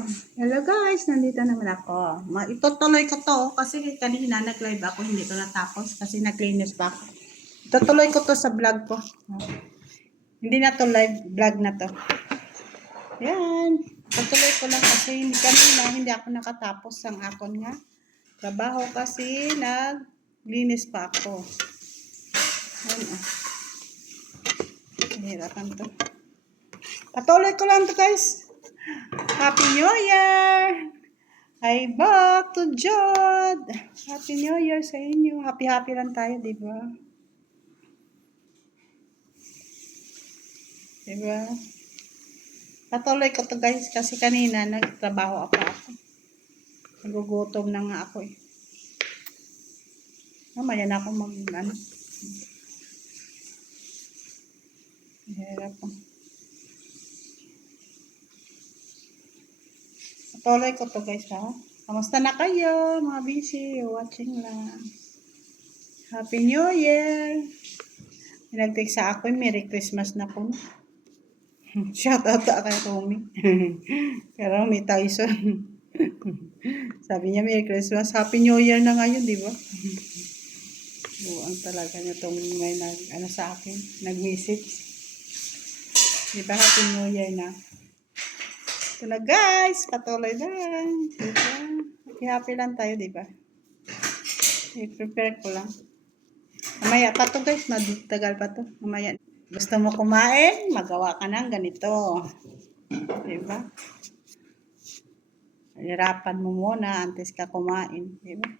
Hello guys, nandito naman ako. Itutuloy ko to kasi kanina nag-live ako, hindi ko natapos kasi nag-cleaners pa ako. Itutuloy ko to sa vlog ko. Hindi na to live, vlog na to. Yan. Itutuloy ko lang kasi kanina hindi ako nakatapos ang akon nga trabaho kasi nag-linis pa ako. Yan o. Mahirapan to. Patuloy ko lang to guys. Happy New Year! Hi back to Jod! Happy New Year sa inyo. Happy lang tayo, di ba? Di ba? Patuloy ko to guys kasi kanina nagtrabaho ako. Nagugutom na nga ako eh. Mamaya na ako mag-ano. Hirap po. Patuloy ko to guys ha. Kamusta na kayo mga busy? Watching lang. Happy New Year! Nag-text sa ako, Merry Christmas na po. Shout out ka kay Tommy. Pero may Tyson. Sabi niya, Merry Christmas. Happy New Year na ngayon, di ba? Buang talaga niya itong may ano sa akin. Nag-message. Di ba? Happy New Year na. Ito na guys. Patuloy lang. Diba? Happy lang tayo, di ba? I-prepare ko lang. Mamaya pa to guys. Matagal pa to. Mamaya. Gusto mo kumain? Magawa ka ng ganito. Diba? Hirapan mo muna antes ka kumain. Diba?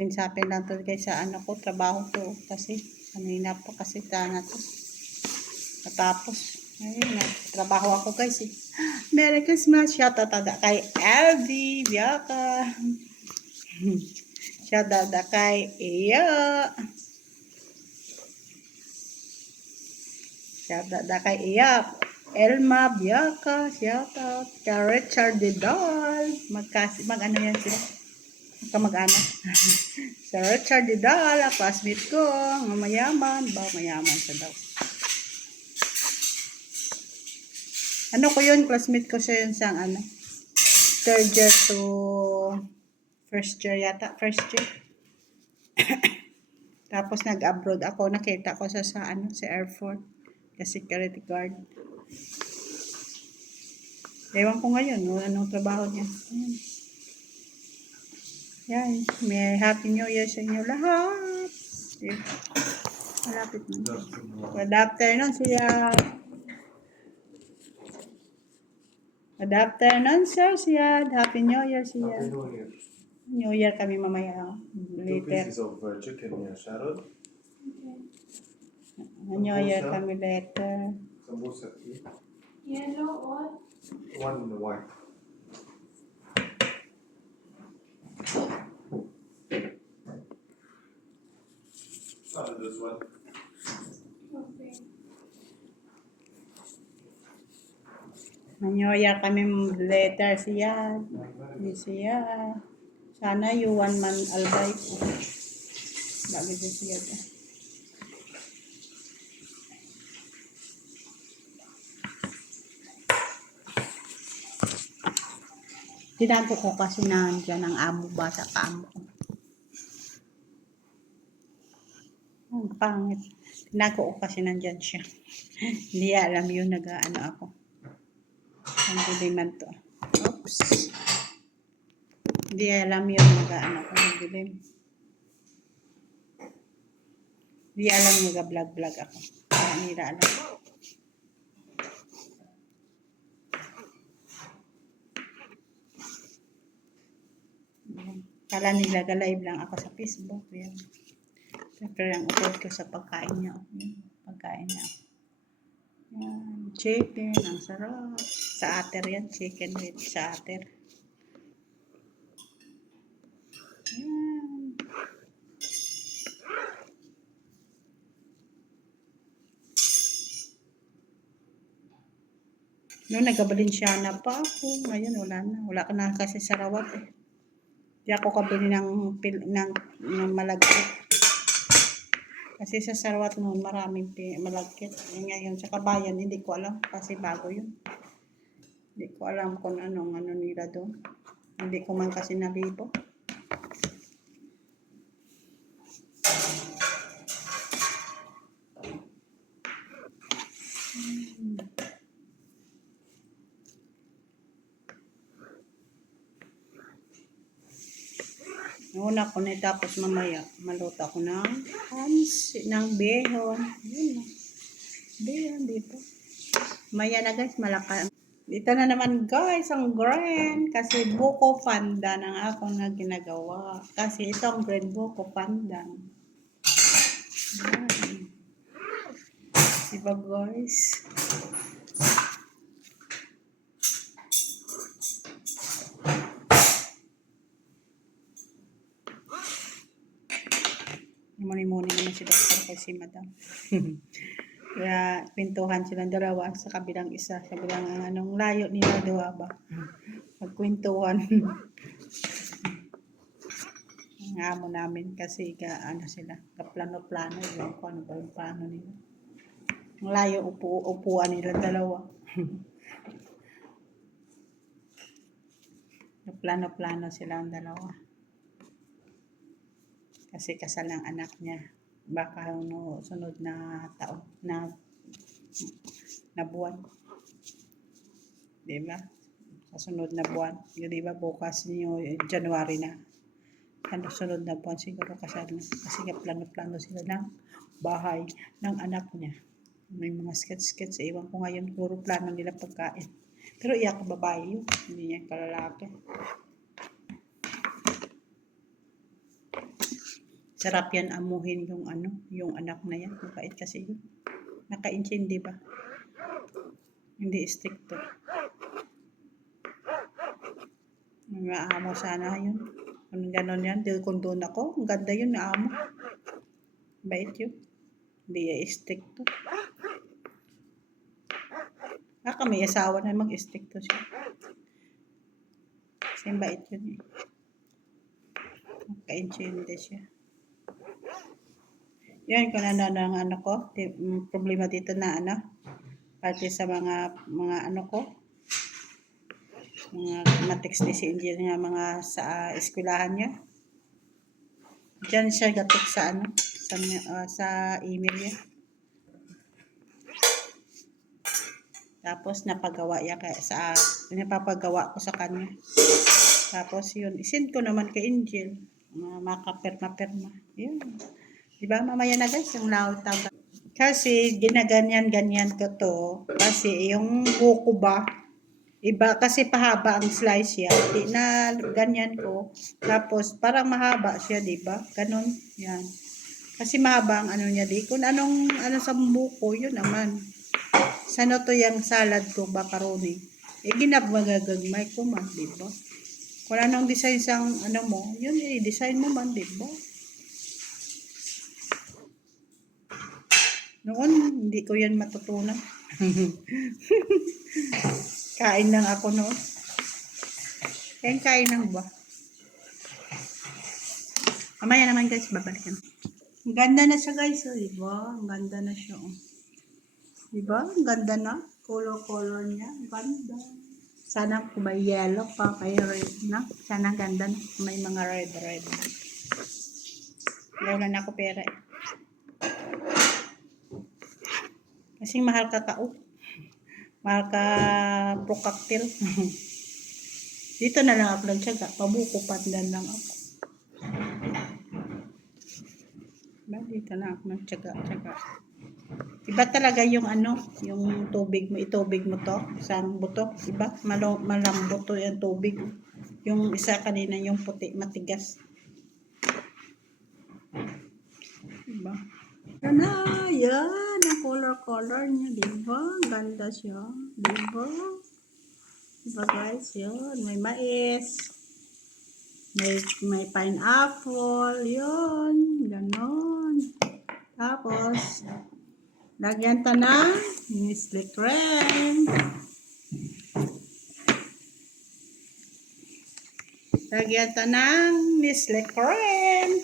Pinsapin lang to guys sa ano ko, trabaho ko. Kasi kanina pa kasi sana to. Natapos. Ayun, trabaho ako guys eh. Merry Christmas. Shout out kay LD Biaka. Shout out kay Iya. Shout out kay Iya. Elma Biaka. Shout out kay Richard Didal. Mag-ano yan sila. Kamag-anak. Sa Richard Didal, classmate ko. Mayaman. Mayaman siya daw. Ano ko yun? Classmate ko siya yun sa ano. Third year to first year yata. First year. Tapos nag-abroad ako. Nakita ko siya sa ano, sa airport. Sa security guard. Ewan ko ngayon, anong trabaho niya. Ayan. Yan. May Happy New Year sa inyo lahat. Malapit na. Good afternoon siya. Good afternoon, sir, siya. Happy New Year, siya. Happy New Year. New Year kami mamaya. 2 Later. pieces of chicken here, Sharon. New Year kami later. Samosa. Yellow or? One in the white. This one. Okay. New Year kami later, siya. Siya. Sana you 1 month albay ko. Lagi siya. Tinago ko kasi nandiyan ang amo bata ka amo ko. Ang pangit. Tinago ko kasi nandiyan siya. Hindi alam yun nag-ano ako. Ang dilim to. Oops. Hindi alam yun nag-ano ako. Nagdilim. Hindi alam nag-vlog ako. Kaya nila alam. Kala nila live lang ako sa Facebook. Yan. Siyempre ang upload ko sa pagkain niya. Pagkain niya. Yan. Chicken. Ang sarap. Sa ater yan. Chicken with sa ater. Yan. Noon nagka-Balensyana pa ako. Ngayon wala na. Wala ka na kasi sa Rawat eh. Di ako kabili ng malagkit. Kasi sa Sarawat noon maraming malagkit. Ngayon sa Kabayan hindi ko alam kasi bago yun. Hindi ko alam kung anong ano nila doon. Hindi ko man kasi nalibo. Una ko na tapos mamaya maluto ako ng ng behon. Yun na. Behon dito. Maya na guys, malaka. Dito na naman guys, ang grand. Kasi buko pandan ang ako na ginagawa. Kasi ito ang grand buko pandan. Yan. Diba guys? Muni-muni naman si Dr. kasi madam. Kaya kwentuhan silang dalawa sa kabilang isa. Sa kabilang anong layo nila daw ba? Magkwentuhan. Ang amo namin kasi ano sila, kaplano-plano. Yung kung ano ba yung plano nila. Ang layo upuan nila dalawa. Plano-plano sila ang dalawa. Kasi kasal ng anak niya. Baka no, sunod na taon na buwan. Diba? Sa sunod na buwan. Diba bukas niyo January na. Ano sunod na buwan siguro kasal na. Kasi plano-plano sila ng bahay ng anak niya. May mga sketch-sketch. Iwan ko ngayon puro plano nila pagkain. Pero iyak babae yun. Hindi niya kalalaki. Sarap yan amuhin yung yung anak na yan. Mabait kasi yun. Naka-intindi ba? Hindi stricto. Maamo sana yun. Kung gano'n yan, kung doon ako, ang ganda yun, naamo. Bait yun. Hindi stricto. Baka may asawa na mag-stricto siya. Kasi bait yun eh. Naka-intindi siya. Yan, kung ano ko, problema dito na pati sa mga ko, mga matext ni si Angel nga mga sa eskwelahan niya. Diyan siya gatok sa sa email niya. Tapos napagawa niya napapagawa ko sa kanya. Tapos yun, isend ko naman kay Angel. Makaperma-perma. Yun. Diba? Mamaya na guys, yung lautang. Kasi ginaganyan-ganyan ko to. Kasi yung buko ba, iba kasi pahaba ang slice yan. Di na ganyan ko. Tapos parang mahaba siya, diba? Ganon. Yan. Kasi mahaba ang ano niya di. Kung ano sa buko, yun naman. Sano to yung salad ko, macaroni. Ginabagagagmay ko man, diba? Kung anong design sang mo, yun design mo man, diba? Noon, hindi ko yan matutunan. Kain lang ako noon. Kain lang ba? Mamaya naman guys, babalikan. Ang ganda na siya guys, diba? Ang ganda na siya. Diba? Ang ganda na. Color niya. Ang ganda. Sana kung may yellow pa, kay red na. Sana ang ganda na. May mga red. Wala na ako pera eh. Kasing mahal ka kao. Mahal ka pro cocktail. Dito na lang ako nagtsaga. Pabuko pandan lang ako. Diba? Dito na ako nagtsaga. Iba talaga yung yung tubig mo. Itubig mo to. Isang buto. Diba? Malambot to yung tubig. Yung isa kanina yung puti, matigas. Diba? Yan. Ang color niya. Diba? Ganda siya. Diba? Diba guys? Yun. May mais. May pineapple. Yun. Ganon. Tapos, lagyan ta ng Nestle cream. Lagyan ta ng Nestle cream.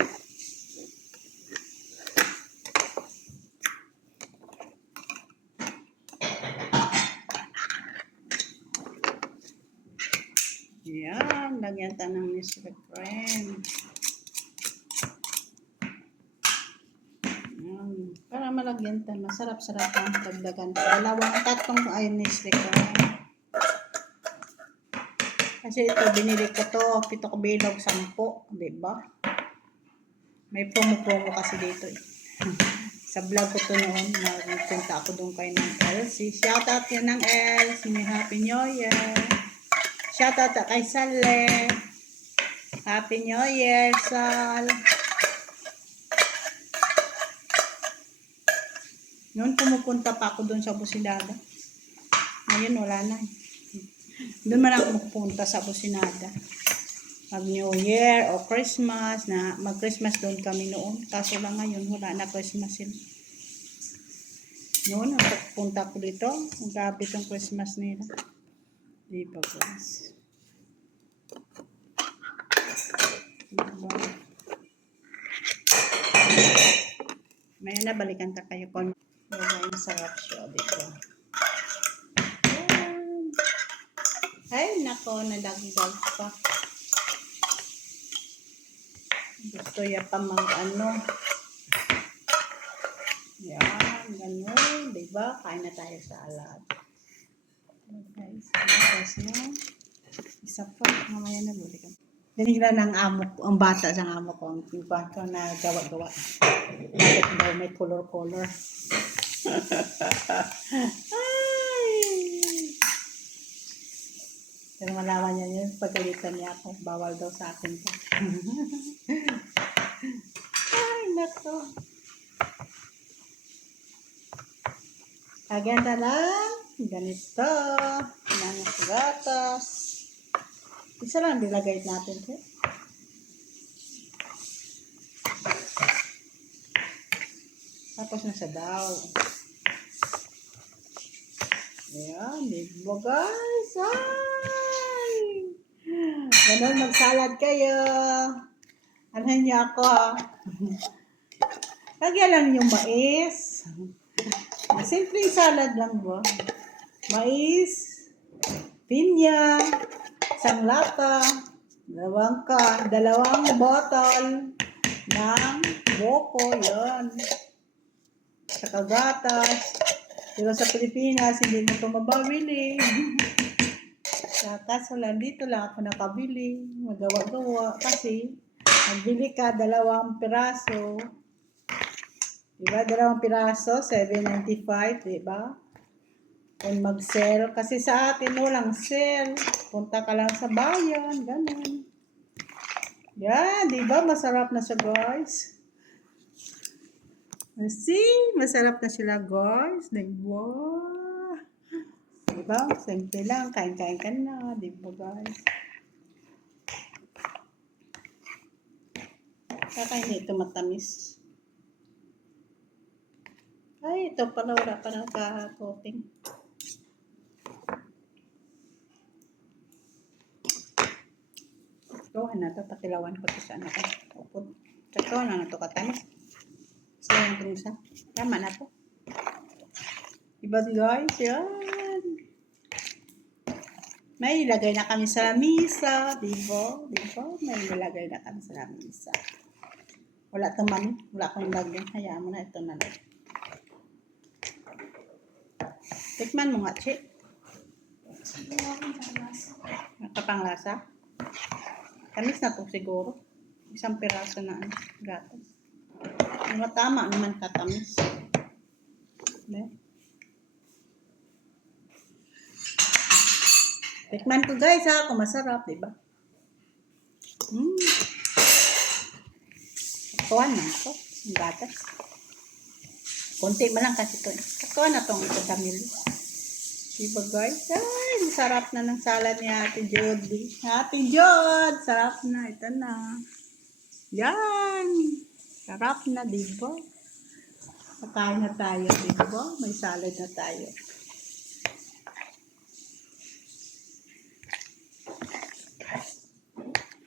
Yan, lagyan tayo ng Nestle Creme. Yan, para malagyan tayo. Masarap-sarap ang dagdagan. Tatlong ay Nestle Creme. Kasi ito, binili ko to, 7 bilog, 10. Diba? May promo-promo kasi dito eh. Sa vlog ko to noon, nagpunta ako doon kay ng Elsie. Shoutout yan ng Elsie. Happy New Year. Shoutout kay Sale. Happy New Year, Sal. Noon pumupunta pa ako doon sa Busilada. Ngayon wala na. Doon man ako magpunta sa Businada. Mag New Year o Christmas, na mag-Christmas doon kami noon. Kaso lang ngayon, wala na Christmas sila. Noon, ang pagpunta ko dito, ang grabe itong Christmas nila. Di ba guys? Diba? Maya na, balikan ta kayo kung masarap siya dito. Ay, nako, nadagdag pa. Gusto ya pa mag-ano. Yan, ganun. Diba? Kain na tayo sa salad. Guys, guys na. Isa pa, mamaya na balikan. Dinigla ng amo ko, ang bata sa amo ko, ang bata na gawa-gawa. Bakit daw may color-color. Pero malaman niya yun, pagalitan niya ako, bawal daw sa akin to. Ay, nako. Kaganda lang, ganito, nanas gatas. Isa lang nilagay natin ito. Tapos nasa daw. Ayan, diba guys? Ay! Ganun, magsalad kayo. Anhan niyo ako ha. Lagyan lang yung mais. Simple salad lang ba? Mais, pinya, isang lata, dalawang bottle ng boko, yan. Saka gatas. Pero sa Pilipinas, hindi mo ito mababili. Kaso lang, dito lang ako nakabili. Magawa-gawa. Kasi, nagbili ka 2 piraso. Diba? 2 piraso, $7.95, diba? Kung mag-sell. Kasi sa atin, walang sell. Punta ka lang sa bayan. Ganun. Yan, diba? Masarap na siya, guys. See? Masarap na sila, guys. Diba? Diba? Simple lang. Kain-kain ka na. Diba, guys? Kakain ito matamis. Ay, ito pala. Wala pa ng ka-coating. Ito, na ito. Pakilawan ko ito sa anak ko. Upod. Ito na ito katamis. So, yung isa. Tama na to. Diba guys? Yan. May ilagay na kami sa lamisa. Diba? Diba? May ilagay na kami sa lamisa. Wala ito man. Wala akong ilagay. Hayaan mo na. Ito na lang. Tikman mo nga, Chi. Nakapanglasa. Tamis na to siguro. 1 piraso na gatas. Tama naman katamis. Okay. Tikman ko guys ha, kung masarap, diba? Katuan na ito, yung gatas. Kunti man lang kasi ito. Katuan na itong damil. Diba guys? Ay, masarap na ng salad ni Ate Jody. Ate Jod, sarap na. Ito na. Yan. Sarap na, diba? Kakain na tayo, diba? May salad na tayo.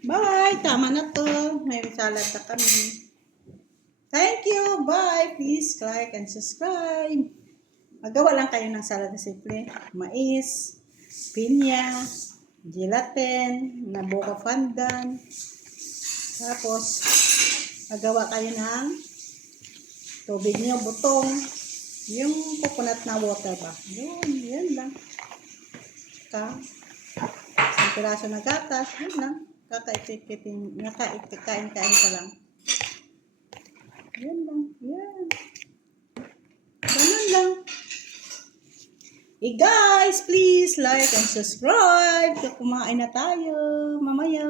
Bye! Tama na to. May salad na kami. Thank you! Bye! Please like and subscribe. Magawa lang kayo ng salad na simple. Mais, pinya, gelatin, na buko pandan. Tapos, magawa kayo ng tubig niyo, butong. Yung coconut na water ba? Yun, yan lang. Isang piraso na gatas, yun lang. Kain ka lang. Yan lang, yan. Ganun lang. Hey guys, please like and subscribe. Kumain na tayo mamaya.